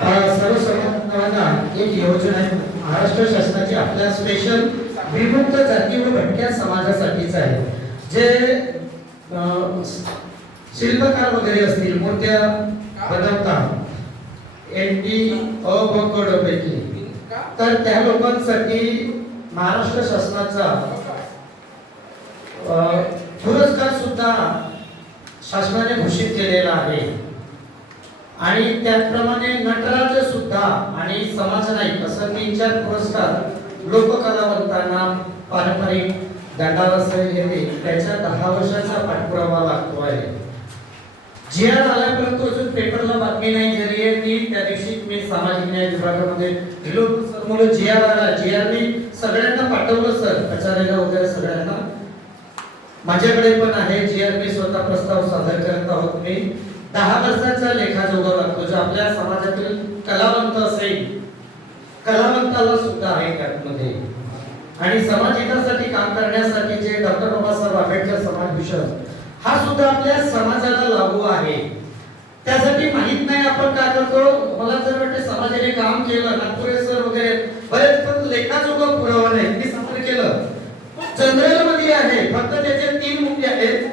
सर्वसामान्यांना एक योजना आहे. महाराष्ट्र शासनाची आपल्या स्पेशल विमुक्त जाती व भटक्या समाजासाठीच आहे. जे शिल्पकार वगैरे असतील मूर्त्या बनवतात एन डी अ पैकी तर त्या लोकांसाठी महाराष्ट्र शासनाचा पुरस्कार सुद्धा शासनाने घोषित केलेला आहे. आणि त्याचप्रमाणे नटराज सुद्धा आणि समाज नाईक असं तीन चार पुरस्कार लोककलावंतांना पारंपरिक दंडारस येते त्याच्या दहा वर्षाचा पाठपुरावा लागतो आहे. जी आर आल्यापर्यंत अजून पेपरला बातमी नाही झाली आहे. ती त्या दिवशी मी सामाजिक न्याय विभागामध्ये गेलो. सर म्हणून जी आर आला. जी आर मी सगळ्यांना पाठवलं सर. आचार्याला वगैरे सगळ्यांना. माझ्याकडे पण आहे. जी आर मी स्वतः प्रस्ताव सादर करत आहोत मी. दहा वर्षाचा लेखाजोगा लागतो जो आपल्या समाजातील कलावंत असेल. कलावंताला सुद्धा आहे त्यामध्ये. आणि समाज हितासाठी काम करण्यासाठी जे डॉक्टर बाबासाहेब आंबेडकर समाज भूषण हा सुद्धा आपल्या समाजाला लागू आहे. त्यासाठी माहीत नाही आपण काय करतो. मला जर वाटते समाजाने काम केलं नागपुरे सर वगैरे. बरेच पण लेखाजोगा पुरावा नाही मी समोर केलं. जनरलमध्ये आहे. फक्त त्याचे तीन मुद्दे आहेत.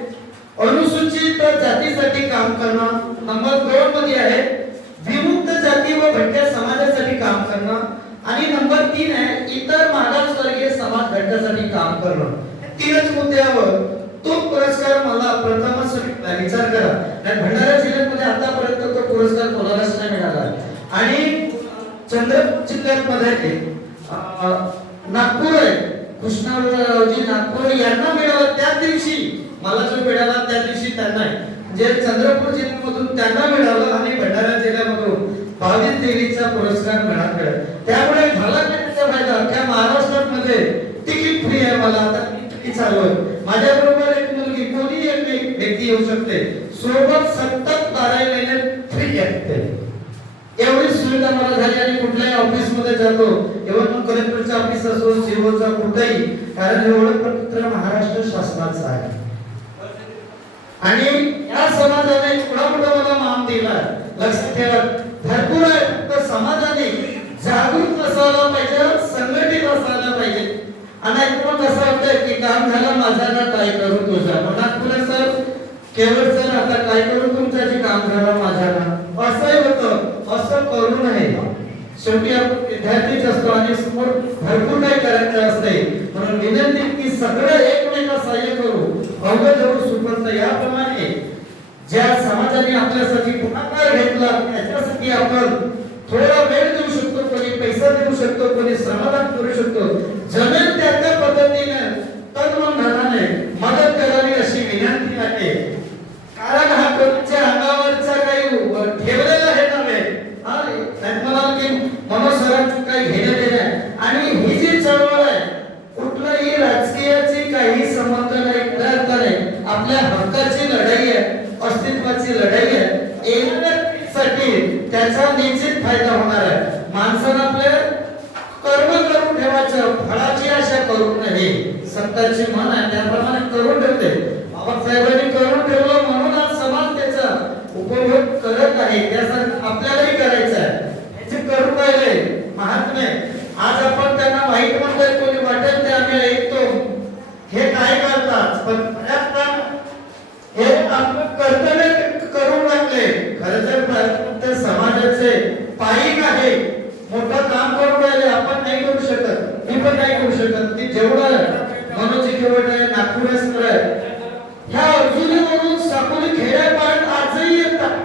अनुसूचित जातीसाठी काम करणं नंबर दोन मध्ये आहे विमुक्त जाती व भटक्या समाजासाठी काम करणं. आणि नंबर तीन आहे इतर मागासवर्गीय समाज घटकासाठी काम करणं. तीनच मुद्द्यावर तो पुरस्कार मला प्रथमच विचार करा. नाही भंडारा जिल्ह्यामध्ये आतापर्यंत तो पुरस्कार कोणालाच नाही मिळाला. आणि चंद्रपूर जिल्ह्यात मध्ये अं, नागपूर आहे. कृष्णारावजी नागपूर यांना मिळाला. त्या दिवशी मला जो मिळाला त्या दिवशी त्यांना जे चंद्रपूर जिल्ह्यामधून त्यांना मिळालं आणि भंडारा जिल्ह्यामधून भावीस देवीचा पुरस्कार मिळाला. त्यामुळे झाला काय फायदा अख्ख्या महाराष्ट्रामध्ये तिकीट फ्री आहे मला. आता तिकीट चालू आहे. माझ्या बरोबर एक मुलगी कोणी एक व्यक्ती येऊ शकते. सोबत सतत बारा महिने फ्री असते एवढी सुविधा मला झाली आणि कुठल्याही ऑफिसमध्ये जातो एवढं कलेक्टरचा ऑफिस असो सीओचा कुठेही. कारण हे ओळखपत्र महाराष्ट्र शासनाचं आहे. आणि या समाजाने एवढा मोठा मला मान दिला लक्षात ठेवा भरपूर आहे फक्त समाजाने जागरूक असायला पाहिजे संघटित असायला पाहिजे. आणि ऐकून कसं वाटतंय की काम झालं माझा ना काय करू तुझा? मनात तुला सर? केवळ सर आता काय करू जे काम झालं माझा ना असंही होतं असं करू नये. शेवटी विद्यार्थीच असतो आणि समोर भरपूर काही करायचं असते म्हणून विनंती की सगळं एकमेका सहाय्य करू अवघड जवळ सुपंत याप्रमाणे ज्या समाजाने आपल्यासाठी पुढाकार घेतला. त्याच्यासाठी आपण थोडा वेळ देऊ शकतो कोणी पैसा देऊ शकतो कोणी समाधान करू शकतो. जमेल त्या पद्धतीने. तन मन धनाने मदत करावी अशी विनंती आहे कारण हा कोणत्या अंगावरचा काही ठेवलेला हे नव्हे हा त्यात मला की मनोसरांचं काही घेणं देणं आहे. आणि ही जी चळवळ आहे कुठलाही राजकीयाची काही संबंध नाही खऱ्या अर्थाने आपल्या हक्काची लढाई आहे अस्तित्वाची लढाई आहे येणाऱ्यासाठी त्याचा निश्चित फायदा होणार आहे. माणसानं आपल्या कर्म करून ठेवायचं फळाची आशा करू नये संतांची मन आहे त्याप्रमाणे करून ठेवते. बाबासाहेबांनी करून ठेवलं म्हणून आज समाज त्याचा उपयोग करत आहे. त्यासाठी आपल्यालाही करायचं आहे. याचे करून राहिले महात्मे आज आपण त्यांना वाईट म्हणतोय कोणी वाटेल ते आम्ही ऐकतो. हे काय करतात पण बऱ्याचदा हे आपण कर्तव्य करून लागले खरं तर प्रयत्न समाजाचे काही आहे मोठं काम करून राहिले आपण नाही करू शकत. मी पण नाही करू शकत. ती जेवढं मनोज केवळ आहे नागपूरस्कर आहे. ह्या म्हणून साकोली खेड्यापर्यंत आजही येतात.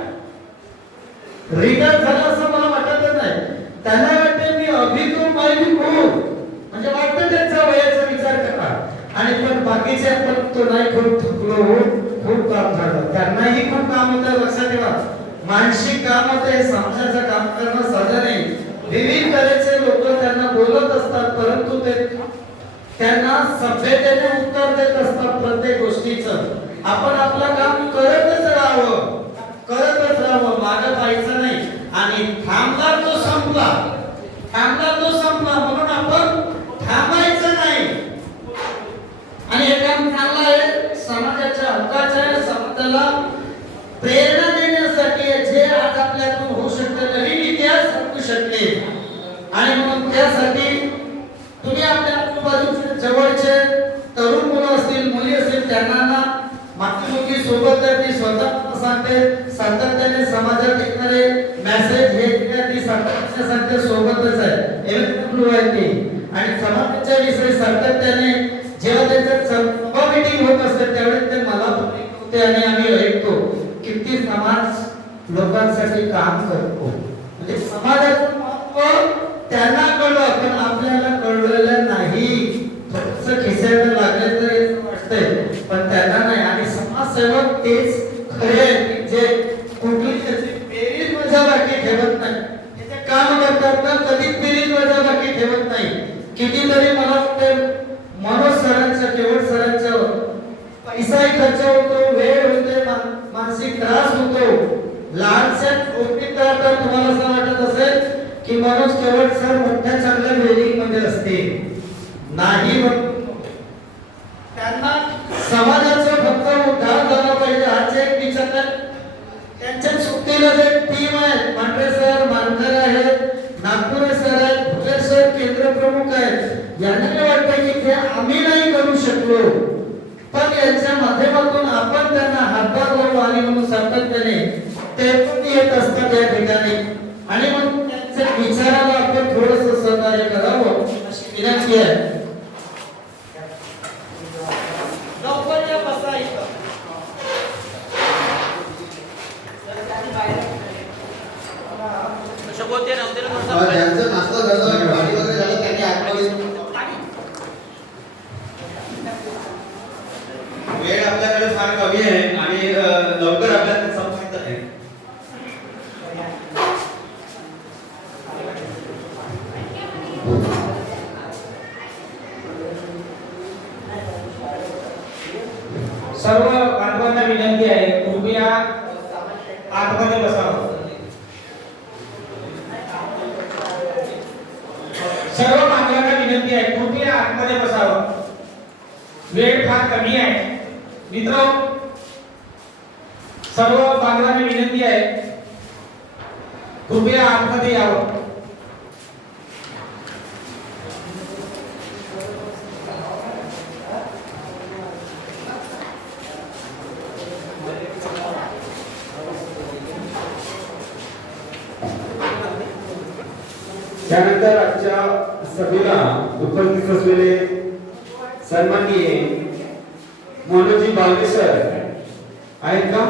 रिटायर झाला असं मला वाटतच नाही. त्यांना वाटते मी अभिक्रम पाहिजे खूप म्हणजे वाटतं त्यांचा वयाचा विचार करा. आणि पण बाकीचे आपण तो नाही खूप थकलो खूप काम झालं. त्यांनाही खूप काम होतं लक्षात ठेवा. मानसिक काम ते हे समाजाचं काम करणं साधं नाही. विविध तऱ्हेचे लोक त्यांना बोलत असतात परंतु ते त्यांना सभ्यतेने उत्तर देत असतात प्रत्येक गोष्टीचं. आपण आपलं काम करतच राहावं. करतच राहावं मागं पाहायचं नाही. आणि थांबला तो संपला. थांबला तो संपला म्हणून आपण थांबायचं नाही आणि हे काम चांगलं आहे समाजाच्या हक्काचं आहे समाजाला प्रेरणा देण्यासाठी आहे. जे आज आपल्यातून होऊ शकतं नवीन इतिहास शकले आणि म्हणून त्यासाठी तुम्ही आपल्या आजूबाजूचे जवळचे तरुण मुलं असतील मुली असतील त्यांना ना मागची सोबत ती स्वतः सांगते सातत्याने समाजात ऐकणारे मेसेज हे ती सातत्याने सांगते सोबतच आहे. एवढं आहे ती. आणि समाजाच्या विषयी सातत्याने जेव्हा त्यांचं मीटिंग होत असते त्यावेळेस ते मला पण आणि आम्ही ऐकतो किती समाज लोकांसाठी काम करतो. म्हणजे समाजाचं महत्त्व त्यांना कळलं पण आपल्याला कळलेलं नाही. थोडस खिसायला लागले तर वाटतंय पण त्यांना नाही. आणि समाजसेवक तेच खरे की जे कुठली त्याची बेरीज वजाबाकी ठेवत नाही. ते काम करतात ना कधी बेरीज वजाबाकी ठेवत नाही. कितीतरी मला वाटतं मनोज सरांचं केवळ सरांचं पैसाही खर्च होतो वेळ होते मानसिक त्रास होतो. लहानशा गोष्टी तर आता तुम्हाला असं वाटत असेल की केवळ सर मोठ्या चांगल्या बिल्डिंगमध्ये असते. नाही बघ. त्यांना समाजाचं फक्त उद्धार झाला पाहिजे हाच एक विचार आहे. त्यांच्या सुट्टीला जे टीम आहे मांढरे सर मानकर आहेत नागपुरे सर आहेत भुले सर केंद्र प्रमुख आहेत यांना काय वाटतं की ते आम्ही नाही करू शकलो पण यांच्या माध्यमातून आपण त्यांना हातभार लावू आणि म्हणून सातत्याने ते पण येत असतात या ठिकाणी आणि म्हणून त्यांच्या विचाराला आपण थोडस सहकार्य करावं अशी विनंती आहे लवकर या बसा इथं. अं, ज्यांचं नाश्ता झालं पाणी वगैरे झालं त्यांनी आतमध्ये वेळ आपल्याकडे फार कमी आहे आणि लवकर आपल्याला ते संपवायचं आहे. सर्व बांधवांना विनंती आहे कृपया आतमध्ये बसावं सर्व बांधवांना विनंती आहे कृपया आतमध्ये बसावं. वेळ फार कमी आहे. मित्र सर्व बांधवांना विनंती आहे कृपया आतमध्ये यावं. त्यानंतर आजच्या सभेला उपस्थित असलेले सन्माननीय मनोजी बावले आहेत का?